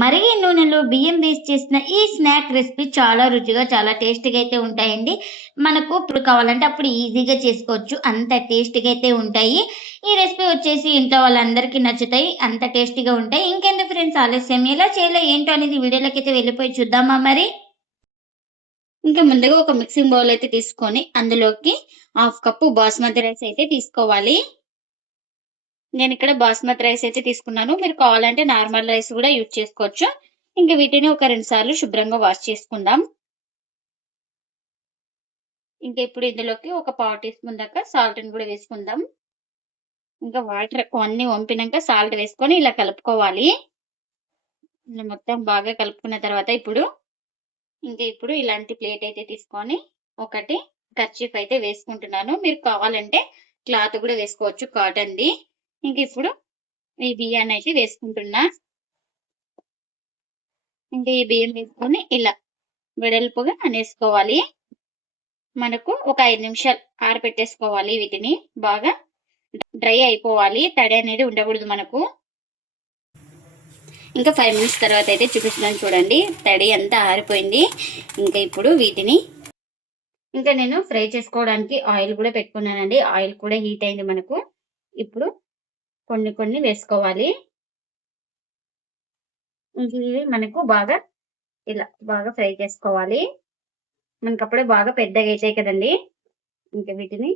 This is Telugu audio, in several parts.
మరిగే నూనెలో బియ్యం వేసి చేసిన ఈ స్నాక్ రెసిపీ చాలా రుచిగా, చాలా టేస్టీగా అయితే ఉంటాయండి. మనకు ఇప్పుడు కావాలంటే అప్పుడు ఈజీగా చేసుకోవచ్చు. అంత టేస్టీగా అయితే ఉంటాయి. ఈ రెసిపీ వచ్చేసి ఇంట్లో వాళ్ళందరికీ నచ్చుతాయి. అంత టేస్టీగా ఉంటాయి. ఇంకెందుకు ఫ్రెండ్స్ ఆలస్యం, ఎలా చేయాలో ఏంటో అనేది వీడియోలోకైతే వెళ్ళిపోయి చూద్దామా మరి? ఇంకా ముందుగా ఒక మిక్సింగ్ బౌల్ అయితే తీసుకొని అందులోకి హాఫ్ కప్పు బాస్మతి రైస్ అయితే తీసుకోవాలి. నేనిక్కడ బాస్మతి రైస్ అయితే తీసుకున్నాను. మీరు కావాలంటే నార్మల్ రైస్ కూడా యూజ్ చేసుకోవచ్చు. ఇంక వీటిని ఒక 2 సార్లు శుభ్రంగా వాష్ చేసుకుందాం. ఇంకా ఇప్పుడు ఇందులోకి ఒక పావు టీ స్పూన్ దాకా సాల్ట్‌ని కూడా వేసుకుందాం. ఇంకా వాటర్ అన్నీ వంపినంక సాల్ట్ వేసుకొని ఇలా కలుపుకోవాలి. ఇలా మొత్తం బాగా కలుపుకున్న తర్వాత ఇప్పుడు ఇలాంటి ప్లేట్ అయితే తీసుకొని ఒకటి కర్చీఫ్ అయితే వేసుకుంటున్నాను. మీరు కావాలంటే క్లాత్ కూడా వేసుకోవచ్చు కాటన్‌ది. ఇప్పుడు ఈ బియ్యాన్ని అయితే వేసుకుంటున్నా. ఈ బియ్యం వేసుకొని ఇలా వెడల్పుగా అనేసుకోవాలి. మనకు ఒక 5 నిమిషాలు ఆరబెట్టేసుకోవాలి వీటిని. బాగా డ్రై అయిపోవాలి. తడి అనేది ఉండకూడదు మనకు. ఇంకా 5 మినిట్స్ తర్వాత అయితే చూపిస్తున్నాను చూడండి. తడి అంతా ఆరిపోయింది. ఇప్పుడు వీటిని నేను ఫ్రై చేసుకోవడానికి ఆయిల్ కూడా పెట్టుకున్నానండి. ఆయిల్ కూడా హీట్ అయింది మనకు. ఇప్పుడు కొన్ని కొన్ని వేసుకోవాలి. ఇవి మనకు ఇలా బాగా ఫ్రై చేసుకోవాలి. మనకప్పుడే బాగా పెద్దగా అయితాయి కదండి. వీటిని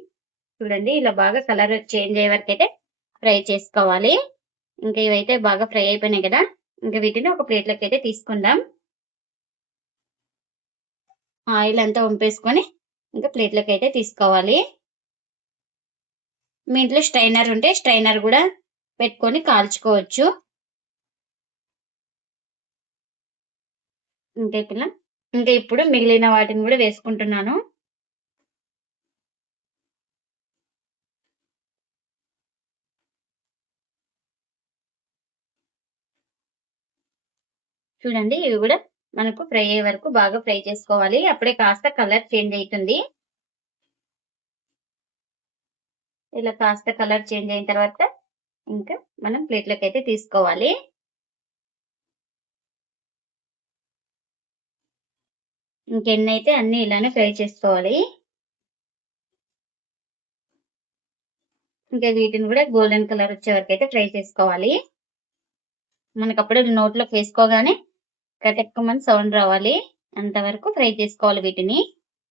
చూడండి ఇలా బాగా కలర్ చేంజ్ అయ్యే వరకు అయితే ఫ్రై చేసుకోవాలి. ఇవైతే బాగా ఫ్రై అయిపోయినాయి కదా. వీటిని ఒక ప్లేట్లోకి అయితే తీసుకుందాం. ఆయిల్ అంతా వంపేసుకొని ప్లేట్లోకి అయితే తీసుకోవాలి. మీ ఇంట్లో స్ట్రైనర్ ఉంటే స్ట్రైనర్ కూడా పెట్టుకొని కాల్చుకోవచ్చు. ఇప్పుడు మిగిలిన వాటిని కూడా వేసుకుంటున్నాను. చూడండి ఇవి కూడా మనకు ఫ్రై అయ్యే వరకు బాగా ఫ్రై చేసుకోవాలి. అప్పుడే కాస్త కలర్ చేంజ్ అవుతుంది. ఇలా కాస్త కలర్ చేంజ్ అయిన తర్వాత మనం ప్లేట్లోకి అయితే తీసుకోవాలి. ఇంకెన్నైతే అన్ని ఇలానే ఫ్రై చేసుకోవాలి. వీటిని కూడా గోల్డెన్ కలర్ వచ్చే వరకు అయితే ఫ్రై చేసుకోవాలి. మనకు అప్పుడే నోట్లోకి వేసుకోగానే కటెక్కమని సౌండ్ రావాలి. అంతవరకు ఫ్రై చేసుకోవాలి వీటిని.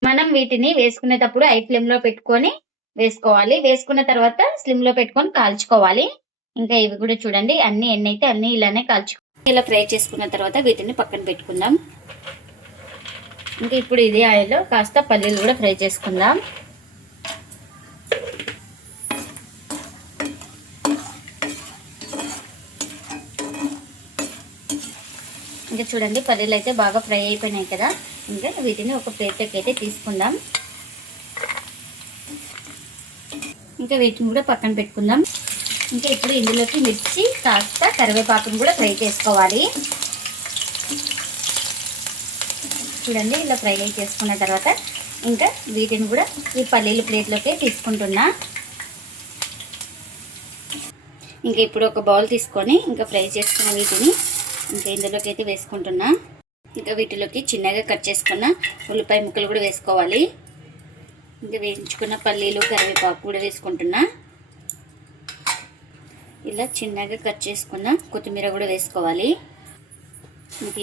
మనం వీటిని వేసుకునేటప్పుడు హై ఫ్లేమ్ లో పెట్టుకొని వేసుకోవాలి. వేసుకున్న తర్వాత స్లిమ్ లో పెట్టుకొని కాల్చుకోవాలి. ఇవి కూడా చూడండి ఎన్నైతే అన్ని ఇలానే ఇలా ఫ్రై చేసుకున్న తర్వాత వీటిని పక్కన పెట్టుకుందాం. ఇప్పుడు ఇదే ఆయిల్లో కాస్త పల్లీలు కూడా ఫ్రై చేసుకుందాం. చూడండి పల్లీలు అయితే బాగా ఫ్రై అయిపోయినాయి కదా. వీటిని ఒక ప్లేట్లోకి అయితే తీసుకుందాం. వీటిని కూడా పక్కన పెట్టుకుందాం. ఇప్పుడు ఇందులోకి మిర్చి కాస్త కరివేపాకును కూడా ఫ్రై చేసుకోవాలి. చూడండి ఇలా ఫ్రై చేసుకున్న తర్వాత వీటిని కూడా ఈ పల్లీలు ప్లేట్లోకి తీసుకుంటున్నా. ఇప్పుడు ఒక బౌల్ తీసుకొని ఫ్రై చేసుకున్న వీటిని ఇందులోకి అయితే వేసుకుంటున్నా. వీటిలోకి చిన్నగా కట్ చేసుకున్న ఉల్లిపాయ ముక్కలు కూడా వేసుకోవాలి. వేయించుకున్న పల్లీలు కరివేపాకు కూడా వేసుకుంటున్నా. ఇలా చిన్నగా కట్ చేసుకున్న కొత్తిమీర కూడా వేసుకోవాలి.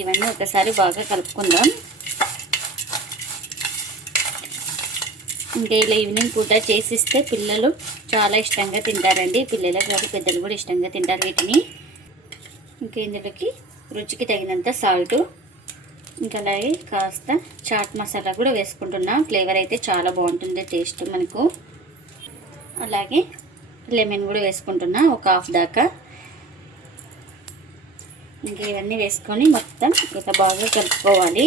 ఇవన్నీ ఒకసారి బాగా కలుపుకుందాం. ఇలా ఈవినింగ్ పూట చేసిస్తే పిల్లలు చాలా ఇష్టంగా తింటారండి. పిల్లలకు కాదు పెద్దలు కూడా ఇష్టంగా తింటారు వీటిని. ఇందులోకి రుచికి తగినంత సాల్ట్, అలాగే కాస్త చాట్ మసాలా కూడా వేసుకుంటున్నా. ఫ్లేవర్ అయితే చాలా బాగుంటుంది టేస్ట్ మనకు. అలాగే లెమన్ కూడా వేసుకుంటున్నా ఒక హాఫ్ దాకా. ఇవన్నీ వేసుకొని మొత్తం ఇలా బాగా కలుపుకోవాలి.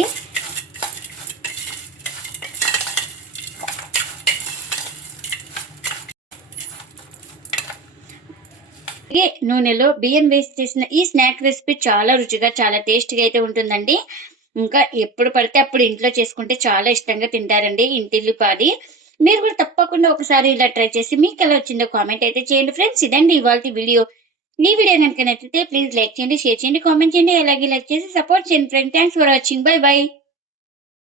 నూనెలో బియ్యం వేసి చేసిన ఈ స్నాక్ రెసిపీ చాలా రుచిగా, చాలా టేస్టీగా అయితే ఉంటుందండి. ఎప్పుడు పడితే అప్పుడు ఇంట్లో చేసుకుంటే చాలా ఇష్టంగా తింటారండి ఇంటిల్లిపాది. మీరు కూడా తప్పకుండా ఒకసారి ఇలా ట్రై చేసి మీకు ఎలా వచ్చిందో కామెంట్ అయితే చేయండి ఫ్రెండ్స్. ఇదండి ఇవాల్టి వీడియో. ఈ వీడియో కనుక నచ్చితే ప్లీజ్ లైక్ చేయండి, షేర్ చేయండి, కామెంట్ చేయండి. అలాగే లైక్ చేసి సపోర్ట్ చేయండి friend. Thanks for watching. By by.